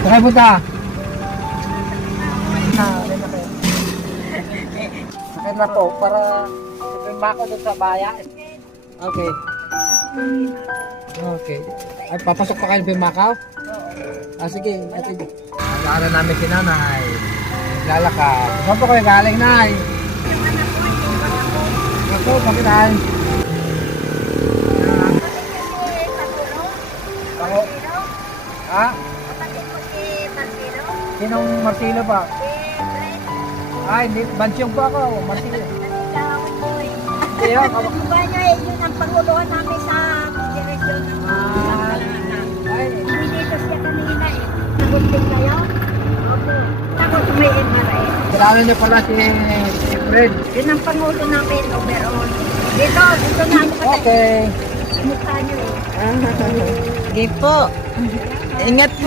Saan punta? Sakit na po, para sipin ako doon sa bayan. Okay. Okay. Ay, papasok pa kayo ng Macau? Oo. Sige. Daanan namin si nanay. Lalakad. Saan po kayo galing, nay? Ako, bakit ay? Ako. Ha? Sinong Marcelo ba? Ay, hindi. Bansyong po ako. Marcelo. Hindi ho. Yun ang panguluhan namin sa direksyon ng Ay. dito siya kanina eh. Nagunting kayo? Opo. Tapos may MRI. Kilala niyo pala si Fred. Yun ang pangulo namin overall. Dito na ano ka Okay. mukha nyo eh. Sige po. Ingat po